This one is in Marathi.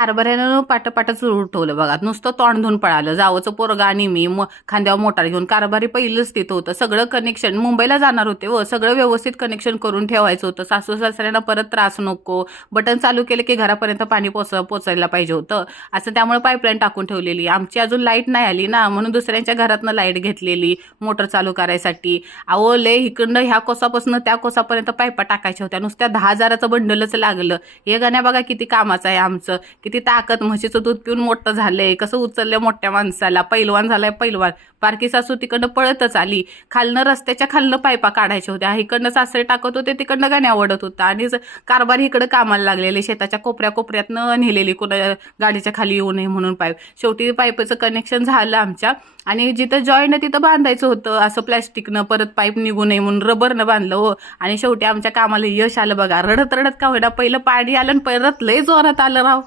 कारभाऱ्यानं पाटपाटच उठवलं बघा. नुसतं तोंड धुवून पळालं. जावचं पोरगा आणि मी खांद्यावर मोटार घेऊन. कारभारी पहिलंच तिथं होतं. सगळं कनेक्शन मुंबईला जाणार होते व सगळं व्यवस्थित कनेक्शन करून ठेवायचं होतं. सासू सासऱ्यांना परत त्रास नको. बटन चालू केलं की घरापर्यंत पाणी पोचायला पाहिजे होतं. असं त्यामुळे पाईपलाईन टाकून ठेवलेली. आमची अजून लाईट नाही आली ना, म्हणून दुसऱ्यांच्या घरातनं लाईट घेतलेली मोटर चालू करायसाठी. अहो लय इकडनं ह्या कोसापासून त्या कोसापर्यंत पाईपा टाकायच्या होत्या. नुसत्या 10,000चं बंडलच लागलं. हे गाण्या बघा किती कामाचं आहे आमचं. किती ताकद, म्हशीचं दूध पिऊन मोठं झालंय, कसं उचललंय मोठ्या माणसाला, पैलवान झालाय पैलवान. बारकी सासू तिकडनं पळतच आली. खालनं रस्त्याच्या खालनं पायपा काढायच्या होत्या. इकडनं सासरे टाकत होते, तिकडनं गाण्या आवडत होता. आणि कारभार इकडं कामाला लागलेले, शेताच्या कोपऱ्यातनं नेलेली, कोणा गाडीच्या खाली येऊ नये म्हणून पाईप. शेवटी पाईपचं कनेक्शन झालं आमच्या. आणि जिथं जॉईंट आहे तिथं बांधायचं होतं असं प्लॅस्टिकनं, परत पाईप निघू नये म्हणून रबरनं बांधलं हो. आणि शेवटी आमच्या कामाला यश आलं बघा. रडत रडत का होईना, पहिलं पाणी आलं आणि परत लय जोरात आलं राव.